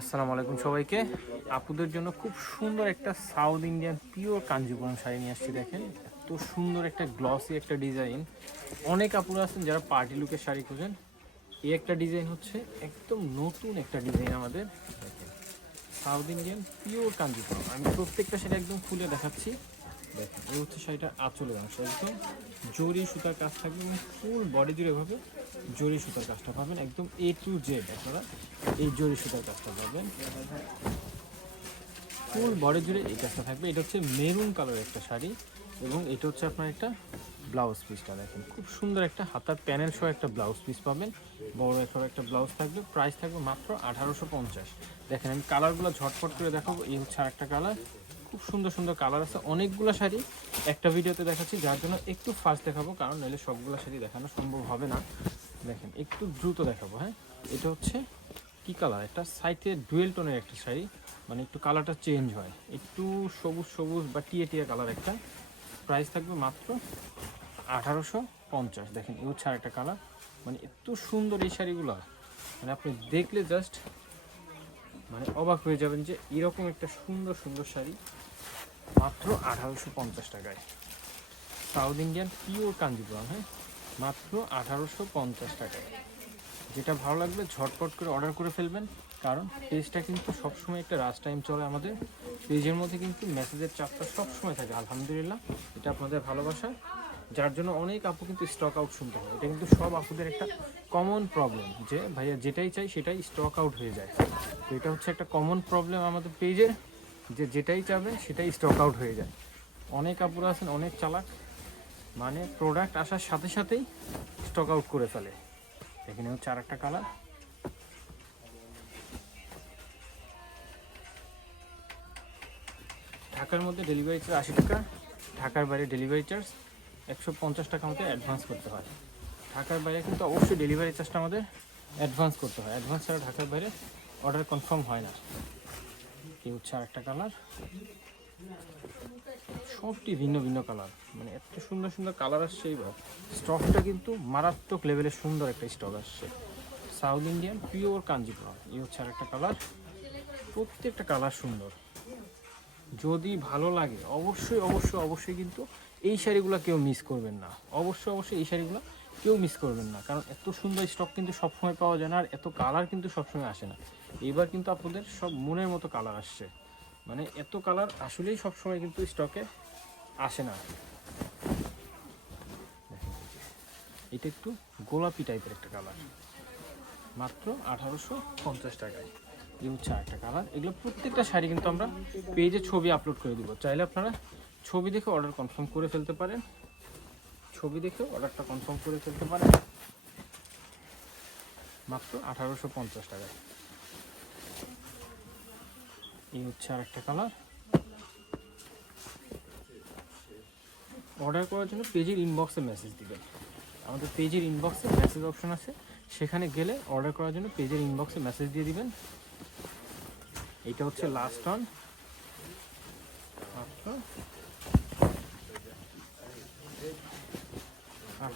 আসসালামু আলাইকুম সবাইকে। আপুদের জন্য খুব সুন্দর একটা South Indian pure Kanchipuram sari নিয়ে আসছি, দেখেন। এত সুন্দর একটা গ্লসি একটা ডিজাইন অনেক আপুরা আছেন যারা পার্টি লুকের শাড়ি খুঁজেন। এই একটা ডিজাইন হচ্ছে একদম নতুন একটা ডিজাইন আমাদের। সাউথ ইন্ডিয়ান পিওর কাঞ্জিপুরম আমি প্রত্যেকটা শাড়ি একদম খুলে দেখাচ্ছি। দেখেন, এই হচ্ছে শাড়িটার আঁচলের অংশ। একদম জরি সুতার কাজ থাকবে এবং ফুল বডি জুড়ে ভাবে জরি সুতার কাজটা পাবেন। একদম এ টু জেড আপনারা এই জরি সুতার কাজটা পাবেন। ফুল বডি জুড়ে এই কাজটা থাকবে। এটা হচ্ছে মেরুন কালার একটা শাড়ি এবং এটা হচ্ছে আপনার একটা ব্লাউজ পিসটা দেখেন। খুব সুন্দর একটা হাতার প্যানেল সহ একটা ব্লাউজ পিস পাবেন। বড় একটা একটা ব্লাউজ থাকবে। প্রাইস থাকবে মাত্র আঠারোশো পঞ্চাশ। দেখেন, আমি কালারগুলো ঝটপট করে দেখাবো। এই হচ্ছে আরেকটা কালার খুব সুন্দর সুন্দর কালার আছে। অনেকগুলো শাড়ি একটা ভিডিওতে দেখাচ্ছি, যার জন্য একটু ফাস্ট দেখাবো, কারণ নাহলে সবগুলো শাড়ি দেখানো সম্ভব হবে না। দেখেন, একটু দ্রুত দেখাবো হ্যাঁ? এটা হচ্ছে কি কালার একটা সাইটে ডুয়েল টোনের একটা শাড়ি মানে একটু কালারটা চেঞ্জ হয়। একটু সবুজ সবুজ বা টিয়ে টিয়া কালার একটা। প্রাইস থাকবে মাত্র আঠারোশো পঞ্চাশ। দেখেন এই হচ্ছে আরেকটা কালার মানে এত সুন্দর এই শাড়িগুলো। মানে আপনি দেখলে জাস্ট মানে অবাক হয়ে যাবেন যে এরকম একটা সুন্দর সুন্দর শাড়ি মাত্র আঠারোশো পঞ্চাশ টাকায়। সাউথ ইন্ডিয়ান পিওর কাঞ্জিপুরম হ্যাঁ? মাত্র আঠারোশো পঞ্চাশ টাকায়। যেটা ভালো লাগবে ঝটপট করে অর্ডার করে ফেলবেন, কারণ পেজটা কিন্তু সবসময় একটা রাস্ট টাইম চলে আমাদের। পেজের মধ্যে কিন্তু মেসেজের চাপটা সবসময় থাকে, আলহামদুলিল্লাহ, এটা আপনাদের ভালোবাসা যার জন্য অনেক আপু কিন্তু স্টক আউট শুনতে হয়। এটা কিন্তু সব আপুদের একটা কমন প্রবলেম যে ভাইয়া যেটাই চাই সেটাই স্টক আউট হয়ে যায়। তো এটা হচ্ছে একটা কমন প্রবলেম আমাদের পেজের যে যেটাই চাবে সেটাই স্টক আউট হয়ে যায়। অনেক আপুরা আছেন, অনেক চালাক। মানে প্রোডাক্ট আসার সাথে সাথেই স্টক আউট করে ফেলে। এখানে হচ্ছে আর একটা কালার ঢাকার মধ্যে ডেলিভারি চার্জ আশি টাকা, ঢাকার বাইরে ডেলিভারি চার্জ একশো পঞ্চাশ টাকা আমাদের অ্যাডভান্স করতে হয়। ঢাকার বাইরে কিন্তু অবশ্যই ডেলিভারি চার্জটা আমাদের অ্যাডভান্স করতে হয়। অ্যাডভান্স ছাড়া ঢাকার বাইরে অর্ডার কনফার্ম হয় না। এই হচ্ছে আর একটা কালার সবটি ভিন্ন ভিন্ন কালার মানে এত সুন্দর সুন্দর কালার আসছে এইবার। স্টকটা কিন্তু মারাত্মক লেভেলের সুন্দর একটা স্টক আসছে। সাউথ ইন্ডিয়ান পিওর কাঞ্জিপুরম এই হচ্ছে আর একটা কালার প্রত্যেকটা কালার সুন্দর। যদি ভালো লাগে, অবশ্যই অবশ্যই অবশ্যই কিন্তু এই শাড়িগুলো কেউ মিস করবেন না। অবশ্যই অবশ্যই এই শাড়িগুলো কেউ মিস করবেন না। কারণ এত সুন্দর স্টক কিন্তু সবসময় পাওয়া যায় না, আর এত কালার কিন্তু সবসময় আসে না। এবার কিন্তু আপনাদের সব মনের মতো কালার আসছে। মানে এত কালার আসলেই সবসময় কিন্তু স্টকে আসে না। এটা একটু গোলাপি টাইপের একটা কালার মাত্র আঠারোশো পঞ্চাশ টাকায়। এই হচ্ছে একটা কালার এগুলো প্রত্যেকটা শাড়ি কিন্তু আমরা পেজে ছবি আপলোড করে দিব। চাইলে আপনারা ছবি দেখে অর্ডার কনফার্ম করে ফেলতে পারেন। ছবি দেখে অর্ডারটা কনফার্ম করে ফেলতে পারেন মাত্র আঠারোশো পঞ্চাশ টাকায়। এই হচ্ছে আর একটা কালার অর্ডার করার জন্য পেজের ইনবক্সে মেসেজ দিবেন। আমাদের পেজের ইনবক্সে মেসেজ অপশন আছে। সেখানে গেলে অর্ডার করার জন্য পেজের ইনবক্সে মেসেজ দিয়ে দিবেন। এটা হচ্ছে লাস্ট অন মাত্র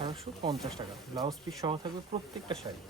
আঠারোশো পঞ্চাশ টাকা। ব্লাউজ পিস সহ থাকবে প্রত্যেকটা শাড়ি।